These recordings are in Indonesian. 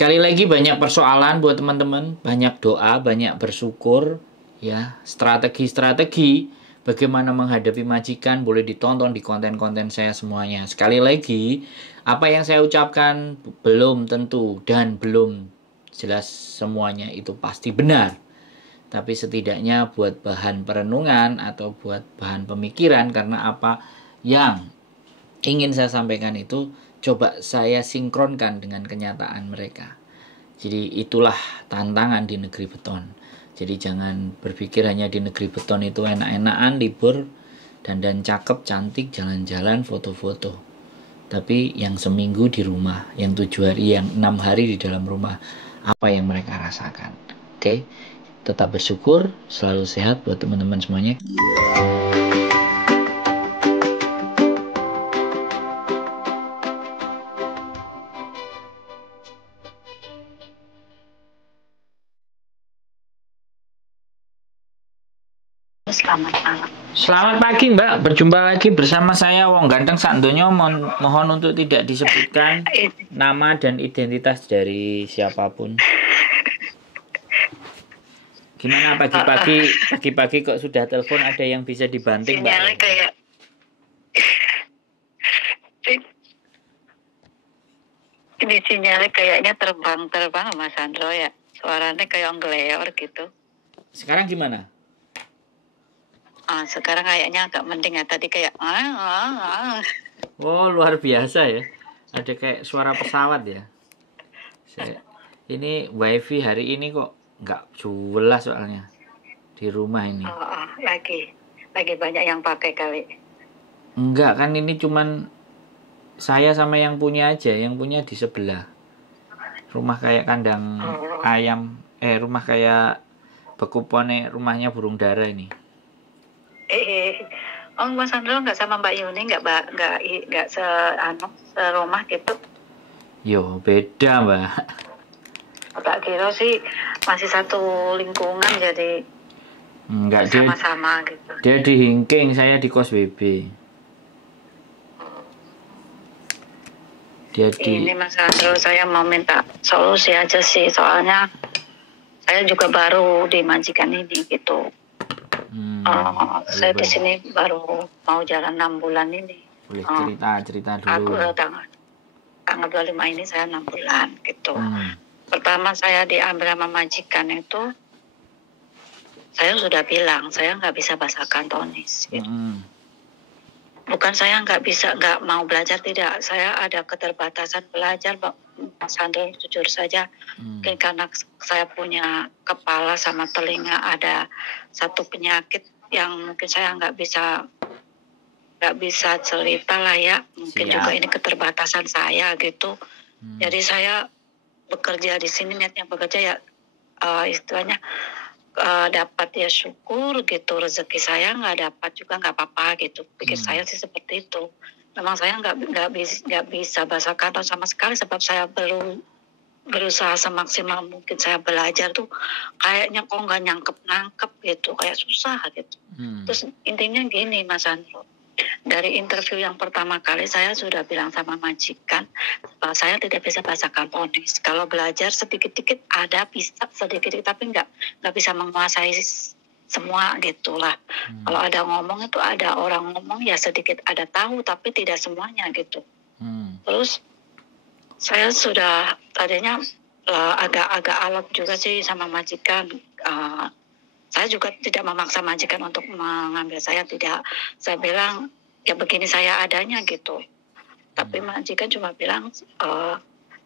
Sekali lagi banyak persoalan buat teman-teman, banyak doa, banyak bersyukur, ya. Strategi-strategi bagaimana menghadapi majikan boleh ditonton di konten-konten saya semuanya. Sekali lagi, apa yang saya ucapkan belum tentu dan belum jelas semuanya itu pasti benar. Tapi setidaknya buat bahan perenungan atau buat bahan pemikiran, karena apa yang ingin saya sampaikan itu coba saya sinkronkan dengan kenyataan mereka. Jadi itulah tantangan di negeri beton. Jadi jangan berpikir hanya di negeri beton itu enak-enakan, libur, dandan cakep, cantik, jalan-jalan, foto-foto. Tapi yang seminggu di rumah, yang 7 hari, yang 6 hari di dalam rumah, apa yang mereka rasakan. Oke, tetap bersyukur, selalu sehat buat teman-teman semuanya. Selamat malam. Selamat pagi Mbak, berjumpa lagi bersama saya Wong Ganteng Sakdonya. Mohon untuk tidak disebutkan nama dan identitas dari siapapun. Gimana pagi-pagi kok sudah telepon, ada yang bisa dibanting Mbak? Sinyalnya kayak ini sinyalnya kayaknya terbang Mas Andro ya. Suaranya kayak ngeleor gitu. Sekarang gimana? Sekarang kayaknya agak mending ya. Tadi kayak Oh, luar biasa ya. Ada kayak suara pesawat ya. Ini wifi hari ini kok nggak jelas soalnya di rumah ini. Lagi banyak yang pakai kali. Enggak kan, ini cuman saya sama yang punya aja, yang punya di sebelah. Rumah kayak kandang ayam, rumah kayak bekupone, rumahnya burung dara ini. Mas Andro nggak sama Mbak Yuni, nggak serumah gitu? Yo, beda Mbak. Tak kira sih masih satu lingkungan, jadi enggak, sama-sama gitu. Dia di Hingking, saya di kos WB. Ini Mas Andro, saya mau minta solusi aja sih, soalnya saya juga baru di majikan ini gitu. Saya di sini baru mau jalan 6 bulan ini. Boleh cerita dulu. Aku tanggal 25 ini saya 6 bulan gitu. Pertama saya diambil sama majikan itu, saya sudah bilang saya nggak bisa bahasa Kantonis gitu. Bukan saya nggak mau belajar, tidak. Saya ada keterbatasan belajar, Mas Andro, jujur saja. Mungkin karena saya punya kepala sama telinga ada satu penyakit yang mungkin saya nggak bisa cerita lah ya. Mungkin juga ini keterbatasan saya gitu. Jadi saya bekerja di sini, niatnya bekerja ya, istilahnya dapat ya syukur gitu, rezeki saya nggak dapat juga nggak apa-apa gitu, pikir saya sih seperti itu. Memang saya nggak bisa bahasa Kanton sama sekali, sebab saya belum berusaha semaksimal mungkin saya belajar tuh, kayaknya kok nggak nangkep gitu, kayak susah gitu. Terus intinya gini Mas Andro, dari interview yang pertama kali saya sudah bilang sama majikan, saya tidak bisa bahasa Kantonis. Kalau belajar sedikit-sedikit ada bisa sedikit, tapi nggak bisa menguasai semua gitulah. Kalau ada ngomong itu ada orang ngomong ya sedikit ada tahu, tapi tidak semuanya gitu. Terus saya sudah tadinya agak alot juga sih sama majikan. Saya juga tidak memaksa majikan untuk mengambil saya, tidak. Saya bilang ya begini saya adanya gitu. Tapi majikan cuma bilang,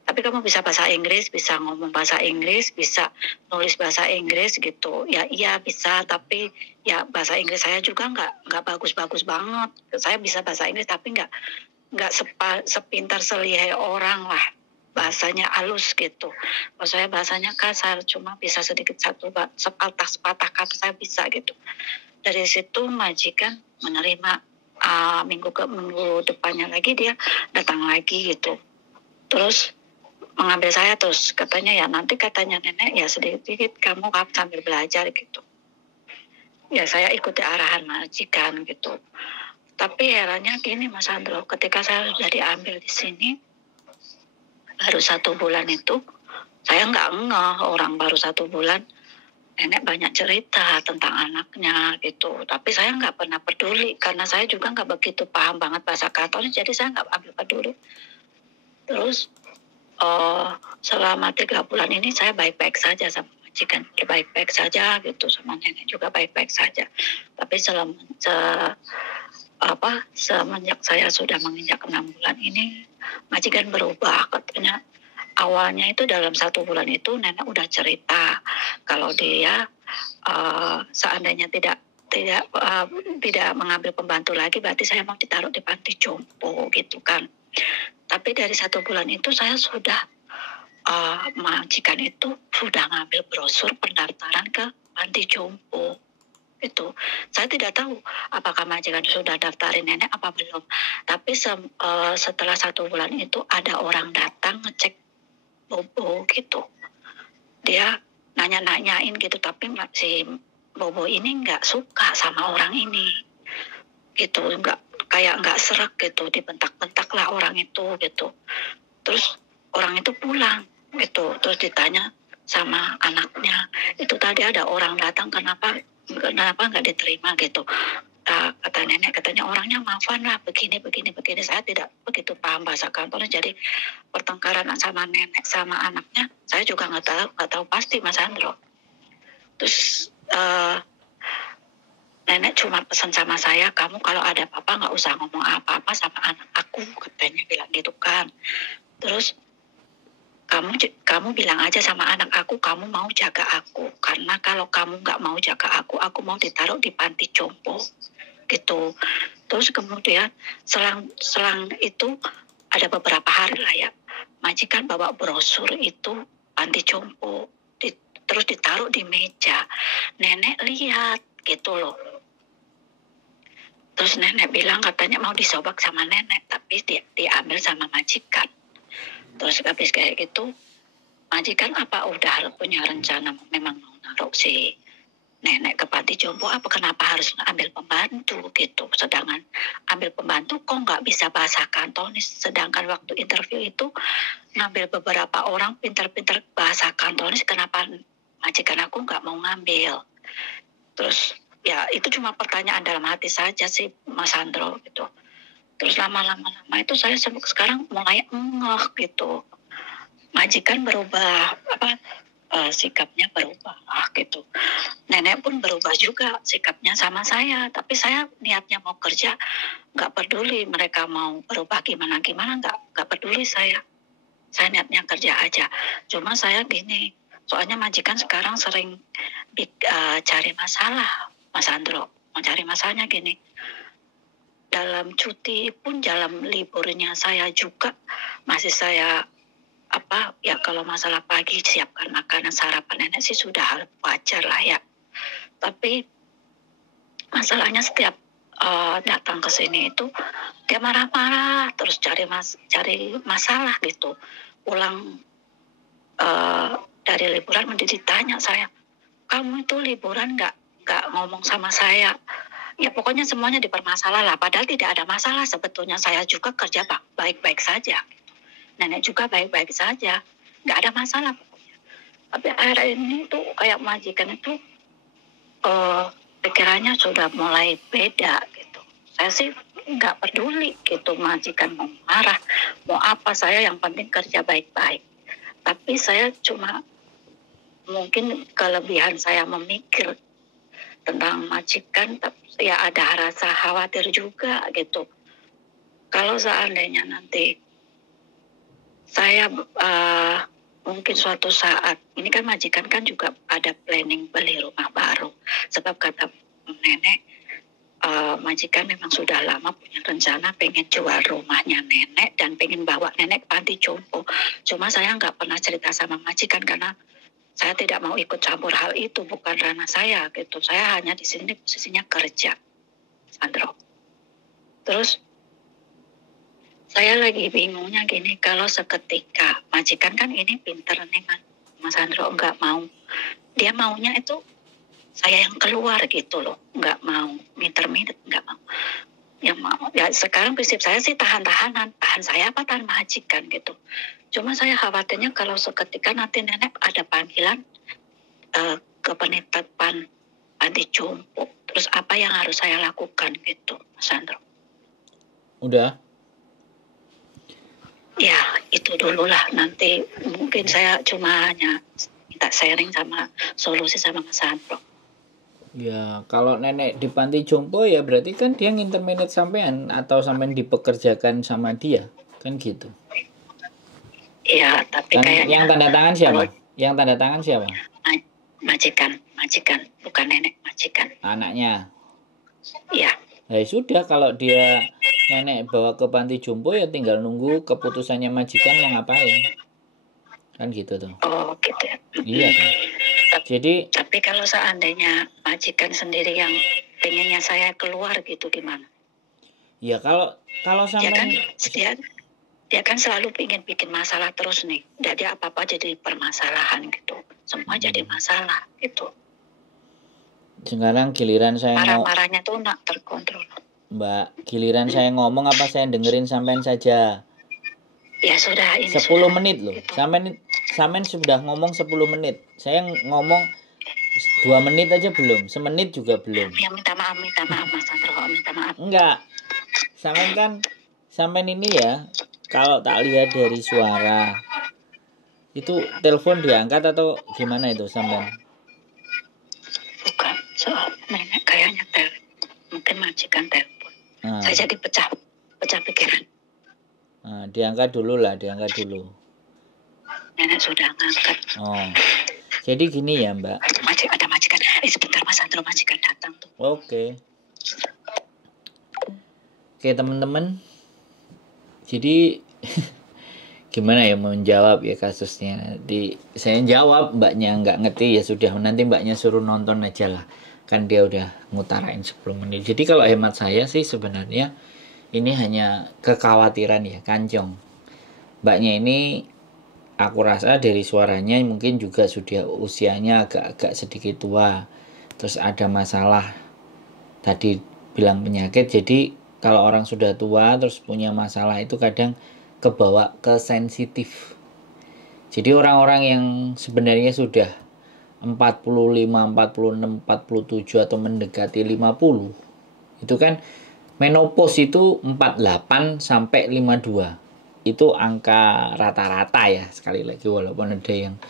tapi kamu bisa bahasa Inggris, bisa ngomong bahasa Inggris, bisa nulis bahasa Inggris gitu. Ya iya bisa, tapi ya bahasa Inggris saya juga nggak bagus-bagus banget. Saya bisa bahasa Inggris tapi nggak sepintar selihai orang lah. Bahasanya halus gitu. Kalau saya bahasanya kasar, cuma bisa sedikit sepatah kata saya bisa gitu. Dari situ majikan menerima, minggu depannya lagi dia datang lagi gitu. Terus mengambil saya, terus katanya ya nanti katanya nenek ya sedikit kamu sambil belajar gitu. Ya saya ikuti arahan majikan gitu. Tapi herannya gini Mas Andro, ketika saya sudah diambil di sini baru 1 bulan itu, Saya nggak ngeh, orang baru 1 bulan nenek banyak cerita tentang anaknya gitu. Tapi saya nggak pernah peduli karena saya juga nggak begitu paham banget bahasa Katolik, jadi saya nggak ambil peduli. Terus selama 3 bulan ini saya baik-baik saja sama majikan, baik-baik saja gitu, sama nenek juga baik-baik saja. Tapi semenjak saya sudah menginjak 6 bulan ini, majikan berubah katanya. Awalnya itu dalam 1 bulan itu nenek udah cerita kalau dia seandainya tidak mengambil pembantu lagi, berarti saya mau ditaruh di panti jompo gitu kan. Tapi dari 1 bulan itu saya sudah majikan itu sudah ngambil brosur pendaftaran ke panti jompo itu. Saya tidak tahu apakah majikan sudah daftarin nenek apa belum. Tapi setelah 1 bulan itu ada orang datang ngecek Bobo gitu. Dia nanya-nanyain gitu, tapi si Bobo ini nggak suka sama orang ini gitu, nggak serak gitu, dibentak-bentak lah orang itu gitu. Terus orang itu pulang gitu, terus ditanya sama anaknya, itu tadi ada orang datang, kenapa nggak diterima gitu. Kata nenek, katanya orangnya maafan lah, begini. Saya tidak begitu paham bahasa kantor, jadi pertengkaran sama nenek sama anaknya saya juga nggak tahu pasti, Mas Andro. Terus nenek cuma pesan sama saya, kamu kalau ada apa-apa nggak usah ngomong apa-apa sama anak aku, katanya bilang gitu kan. Terus kamu bilang aja sama anak aku, kamu mau jaga aku, karena kalau kamu nggak mau jaga aku mau ditaruh di panti jompo gitu. Terus kemudian selang itu ada beberapa hari lah ya, majikan bawa brosur itu panti jompo, terus ditaruh di meja. Nenek lihat gitu loh. Terus nenek bilang katanya mau disobak sama nenek, tapi diambil sama majikan. Terus habis kayak gitu, majikan apa udah punya rencana memang mau naruh si nenek ke panti jompo, apa kenapa harus ambil pembantu gitu. Sedangkan ambil pembantu kok nggak bisa bahasa Kantonis, sedangkan waktu interview itu ngambil beberapa orang pintar-pintar bahasa Kantonis, kenapa majikan aku nggak mau ngambil. Terus ya itu cuma pertanyaan dalam hati saja sih, Mas Andro gitu. Terus lama-lama itu saya sekarang mulai ngeh gitu, majikan berubah, sikapnya berubah gitu. Nenek pun berubah juga sikapnya sama saya, tapi saya niatnya mau kerja, nggak peduli mereka mau berubah gimana nggak peduli saya niatnya kerja aja. Cuma saya gini, soalnya majikan sekarang sering cari masalah, Mas Andro. Mencari masalahnya gini, dalam cuti pun dalam liburnya saya juga masih saya kalau masalah pagi siapkan makanan sarapan nenek sih sudah wajar lah ya. Tapi masalahnya setiap datang ke sini itu dia marah-marah, terus cari masalah gitu. Pulang dari liburan ditanya saya, kamu itu liburan nggak ngomong sama saya? Ya pokoknya semuanya dipermasalah lah, padahal tidak ada masalah sebetulnya, saya juga kerja baik-baik saja. Nenek juga baik-baik saja, nggak ada masalah pokoknya. Tapi akhir ini tuh kayak majikan itu pikirannya sudah mulai beda gitu. Saya sih nggak peduli gitu, majikan mau marah, mau apa, saya yang penting kerja baik-baik. Tapi saya cuma mungkin kelebihan saya memikir tentang majikan, ya ada rasa khawatir juga gitu. Kalau seandainya nanti saya mungkin suatu saat, ini kan majikan kan juga ada planning beli rumah baru. Sebab kata nenek, majikan memang sudah lama punya rencana pengen jual rumahnya nenek dan pengen bawa nenek ke panti jompo. Cuma saya nggak pernah cerita sama majikan karena saya tidak mau ikut campur hal itu, bukan ranah saya gitu. Saya hanya di sini posisinya kerja, Sandro. Terus saya lagi bingungnya gini, kalau seketika majikan kan ini pinter nih Mas Sandro, nggak mau, dia maunya itu saya yang keluar gitu loh, nggak mau minter-minter, nggak mau. yang mau. Ya sekarang prinsip saya sih tahan saya apa tahan majikan gitu. Cuma saya khawatirnya kalau seketika nanti nenek ada panggilan ke penetapan panti jompo, terus apa yang harus saya lakukan gitu, Mas Sandro? Udah. Ya itu dulu lah, nanti mungkin saya cuma hanya minta sharing sama solusi sama Mas Sandro. Ya, kalau nenek di panti jompo ya berarti kan dia nginterminate sampean atau sampean dipekerjakan sama dia, kan gitu. Iya, tapi Kan kayaknya yang tanda tangan siapa? kalau Yang tanda tangan siapa? majikan, bukan nenek, majikan. Anaknya. Iya. Ya sudah, kalau dia nenek bawa ke panti jompo ya tinggal nunggu keputusannya majikan mau ngapain. Kan gitu tuh. Oh gitu ya. Iya kan. Jadi Tapi kalau seandainya majikan sendiri yang pengennya saya keluar gitu gimana? ya kalau Dia kan sampean dia kan selalu ingin bikin masalah terus nih. Jadi apa-apa jadi permasalahan gitu. Semua jadi masalah gitu. sekarang giliran saya Marah-marahnya tuh nak terkontrol. Mbak, giliran saya ngomong apa saya dengerin sampean saja. Ya sudah, ini 10 sudah, menit loh. gitu. Sampean sudah ngomong 10 menit. Saya ngomong 2 menit aja belum, semenit juga belum. Ya minta maaf Mas Sandro, minta maaf. Enggak. Sampean ini ya, kalau tak lihat dari suara itu telepon diangkat atau gimana itu sampean? Bukan, soal nenek kayaknya mungkin majikan telepon. Saya jadi pecah pikiran. Diangkat dulu. Nenek sudah ngangkat. Oh. Jadi gini ya, Mbak. Ada majikan. Sebentar Mas Sandro, majikan datang tuh. Oke, teman-teman. Jadi gimana ya menjawab ya kasusnya. Saya jawab, mbaknya nggak ngerti ya sudah, nanti mbaknya suruh nonton aja lah. Kan dia udah ngutarain 10 menit. Jadi kalau hemat saya sih sebenarnya ini hanya kekhawatiran ya, kancong. Mbaknya ini aku rasa dari suaranya mungkin juga sudah usianya agak sedikit tua. Terus ada masalah tadi bilang penyakit. Jadi kalau orang sudah tua terus punya masalah itu kadang kebawa ke sensitif. Jadi orang-orang yang sebenarnya sudah 45, 46, 47 atau mendekati 50 itu kan menopause itu 48 sampai 52. Itu angka rata-rata ya, sekali lagi walaupun ada yang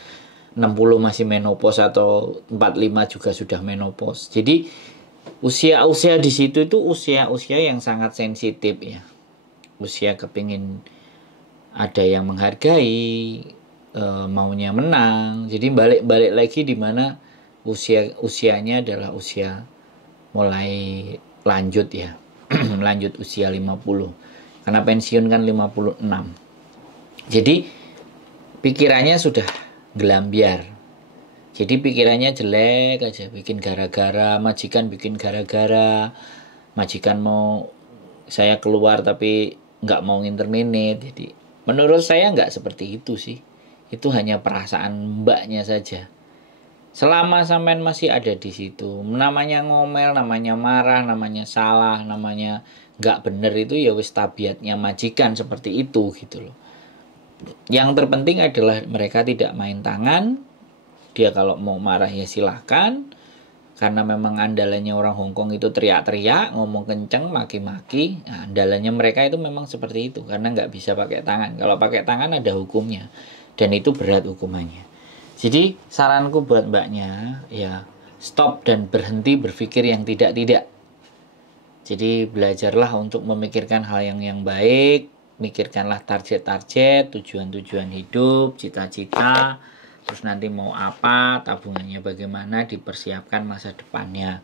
60 masih menopause atau 45 juga sudah menopause. Jadi usia-usia di situ itu usia-usia yang sangat sensitif ya. Usia kepingin ada yang menghargai, maunya menang. Jadi balik lagi di mana usianya adalah usia mulai lanjut ya. Lanjut usia 50. Karena pensiun kan 56. Jadi pikirannya sudah gelambiar. Jadi pikirannya jelek aja, bikin gara-gara, majikan bikin gara-gara, majikan mau saya keluar tapi nggak mau interminate. Jadi menurut saya nggak seperti itu sih. Itu hanya perasaan mbaknya saja. Selama sampean masih ada di situ, namanya ngomel, namanya marah, namanya salah, namanya nggak bener itu ya wis tabiatnya majikan seperti itu gitu loh. Yang terpenting adalah mereka tidak main tangan. Dia kalau mau marah ya silahkan. Karena memang andalannya orang Hongkong itu teriak-teriak, ngomong kenceng, maki-maki. Nah, andalannya mereka itu memang seperti itu. Karena nggak bisa pakai tangan. Kalau pakai tangan ada hukumnya. Dan itu berat hukumannya. Jadi saranku buat mbaknya, ya stop dan berhenti berpikir yang tidak-tidak. Jadi belajarlah untuk memikirkan hal yang baik. Mikirkanlah target-target, tujuan-tujuan hidup, cita-cita. Terus nanti mau apa, tabungannya bagaimana, dipersiapkan masa depannya.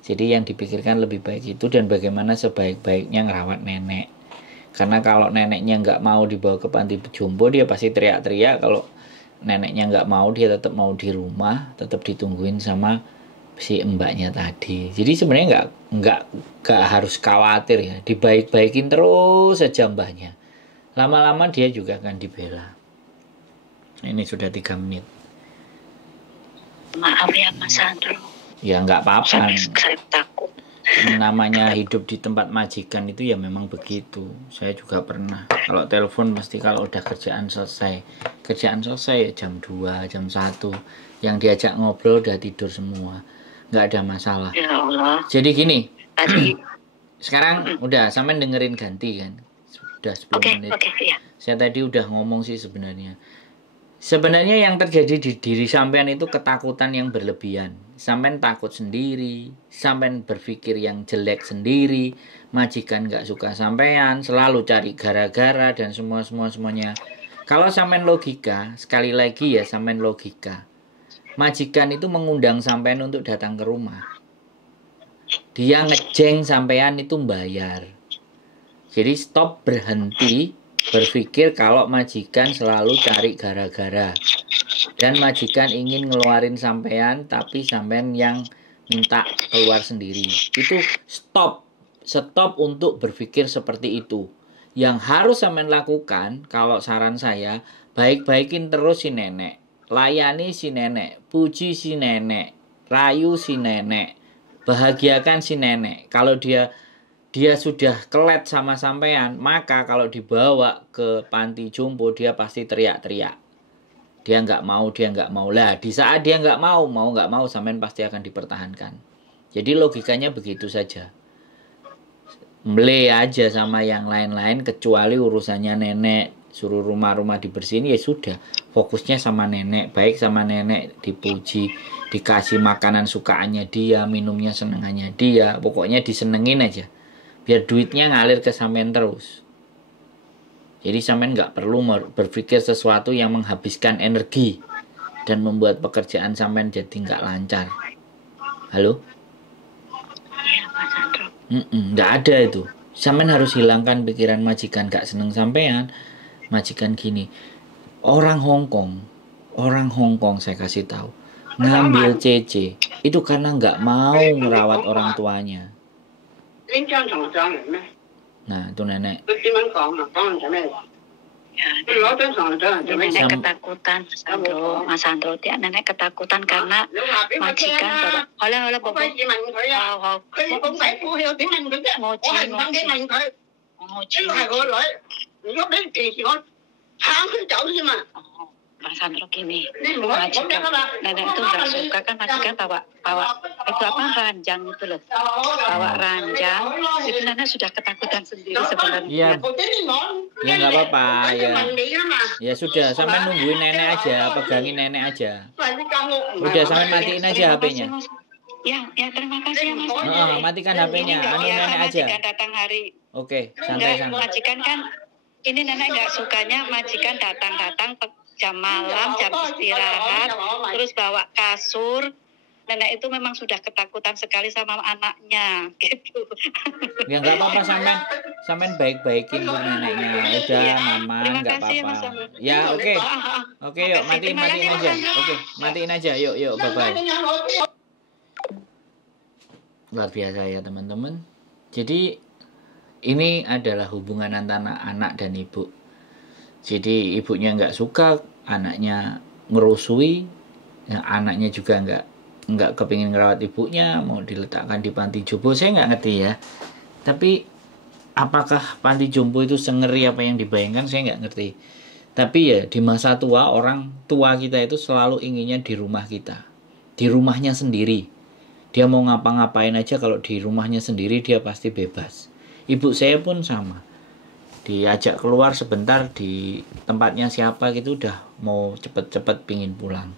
Jadi yang dipikirkan lebih baik itu dan bagaimana sebaik-baiknya ngerawat nenek. Karena kalau neneknya nggak mau dibawa ke panti jompo, dia pasti teriak-teriak. Kalau neneknya nggak mau, dia tetap mau di rumah, tetap ditungguin sama si mbaknya tadi. Jadi sebenarnya nggak harus khawatir ya, dibaik-baikin terus saja mbaknya. Lama-lama dia juga akan dibela. Ini sudah 3 menit. Maaf ya Mas Sandro. Ya nggak apa-apa. Saya takut. namanya hidup di tempat majikan itu ya memang begitu. Saya juga pernah. Kalau telepon pasti kalau udah kerjaan selesai ya jam 2, jam 1. Yang diajak ngobrol udah tidur semua. Nggak ada masalah. Ya Allah. Jadi gini. Tadi Sekarang udah sampean dengerin ganti kan. Sudah 10 menit. Oke, ya. Saya tadi udah ngomong sih sebenarnya. Sebenarnya yang terjadi di diri sampean itu ketakutan yang berlebihan. Sampean takut sendiri, sampean berpikir yang jelek sendiri, majikan nggak suka sampean, selalu cari gara-gara dan semuanya. Kalau sampean logika, sekali lagi ya sampean logika. Majikan itu mengundang sampean untuk datang ke rumah. Dia ngejeng sampean itu bayar. Jadi stop, berhenti berpikir kalau majikan selalu cari gara-gara dan majikan ingin ngeluarin sampean tapi sampean yang minta keluar sendiri. Itu stop untuk berpikir seperti itu. Yang harus sampean lakukan, kalau saran saya, baik-baikin terus si nenek, layani si nenek, puji si nenek, rayu si nenek, bahagiakan si nenek. Kalau dia sudah kelet sama sampean, maka kalau dibawa ke panti jompo dia pasti teriak-teriak. Dia nggak mau lah. Di saat dia nggak mau sampean pasti akan dipertahankan. Jadi logikanya begitu saja. Mele aja sama yang lain-lain kecuali urusannya nenek, suruh rumah-rumah dibersihin ya sudah. Fokusnya sama nenek, baik sama nenek dipuji, dikasih makanan sukaannya dia, minumnya senengannya dia, pokoknya disenengin aja. Biar duitnya ngalir ke sampean terus. Jadi sampean nggak perlu berpikir sesuatu yang menghabiskan energi dan membuat pekerjaan sampean jadi nggak lancar. Halo? Iya, Mas Sandro. Nggak ada itu. Sampean harus hilangkan pikiran majikan gak seneng sampean. Majikan gini. Orang Hong Kong saya kasih tahu. Ngambil CC itu karena nggak mau merawat orang tuanya. Nah, itu nenek. Ya, nenek ketakutan, Mas Sandro. Dia nenek ketakutan karena majikan oleh bobo. Mas Sandro gini, majikan nenek itu nggak suka kan majikan bawa itu apa ranjang itu loh, bawa ranjang itu nenek sudah ketakutan sendiri sebenarnya. Iya. Ya nggak apa-apa ya. Ya sudah, sampai nungguin nenek aja, pegangin nenek aja. Udah sampai matiin aja HP-nya. Ya terima kasih ya Mas. Matikan HP-nya, anu nenek aja. Majikan datang hari. Oke, santai. Majikan kan ini nenek nggak sukanya majikan datang jam malam, jam istirahat, terus bawa kasur. Nenek itu memang sudah ketakutan sekali sama anaknya, gitu. Ya nggak apa-apa, sampean baik-baikin tuh neneknya. Udah, ya, mama nggak apa-apa. Ya oke, yuk matiin aja. Oke, matiin aja. Yuk, bye-bye. Luar biasa ya teman-teman. Jadi ini adalah hubungan antara anak dan ibu. Jadi ibunya nggak suka, anaknya ngerusui, ya, anaknya juga nggak kepingin ngerawat ibunya, mau diletakkan di panti jompo. Saya nggak ngerti ya. Tapi apakah panti jompo itu sengeri apa yang dibayangkan, saya nggak ngerti. Tapi ya di masa tua, orang tua kita itu selalu inginnya di rumah kita, di rumahnya sendiri. Dia mau ngapa-ngapain aja kalau di rumahnya sendiri dia pasti bebas. Ibu saya pun sama. Diajak keluar sebentar di tempatnya siapa gitu udah mau cepet-cepet pingin pulang.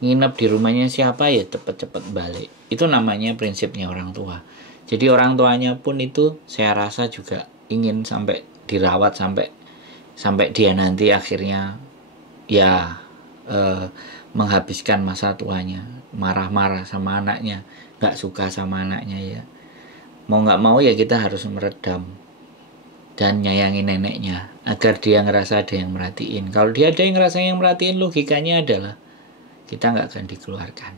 Nginep di rumahnya siapa ya cepet-cepet balik. Itu namanya prinsipnya orang tua. Jadi orang tuanya pun itu saya rasa juga ingin sampai dirawat sampai dia nanti akhirnya ya menghabiskan masa tuanya, marah-marah sama anaknya, nggak suka sama anaknya ya. Mau nggak mau ya kita harus meredam dan nyayangi neneknya agar dia ngerasa ada yang merhatiin. Kalau dia ada yang ngerasa yang merhatiin, logikanya adalah kita nggak akan dikeluarkan.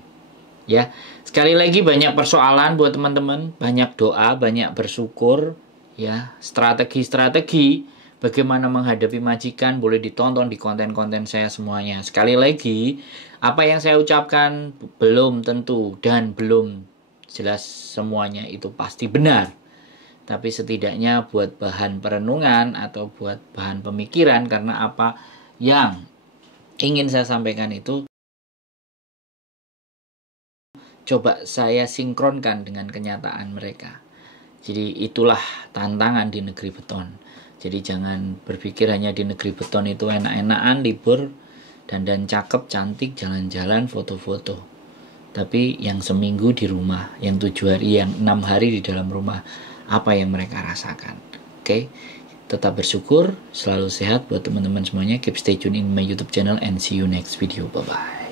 Ya, sekali lagi banyak persoalan buat teman-teman, banyak doa, banyak bersyukur, ya, strategi bagaimana menghadapi majikan boleh ditonton di konten-konten saya semuanya. Sekali lagi, apa yang saya ucapkan belum tentu dan belum jelas semuanya itu pasti benar. Tapi setidaknya buat bahan perenungan atau buat bahan pemikiran, karena apa yang ingin saya sampaikan itu coba saya sinkronkan dengan kenyataan mereka. Jadi itulah tantangan di negeri beton. Jadi jangan berpikir hanya di negeri beton itu enak-enakan, libur, dandan cakep, cantik, jalan-jalan, foto-foto. Tapi yang seminggu di rumah, yang 7 hari, yang 6 hari di dalam rumah, apa yang mereka rasakan. Oke, tetap bersyukur, selalu sehat buat teman-teman semuanya. Keep stay tune in my YouTube channel and see you next video. Bye-bye.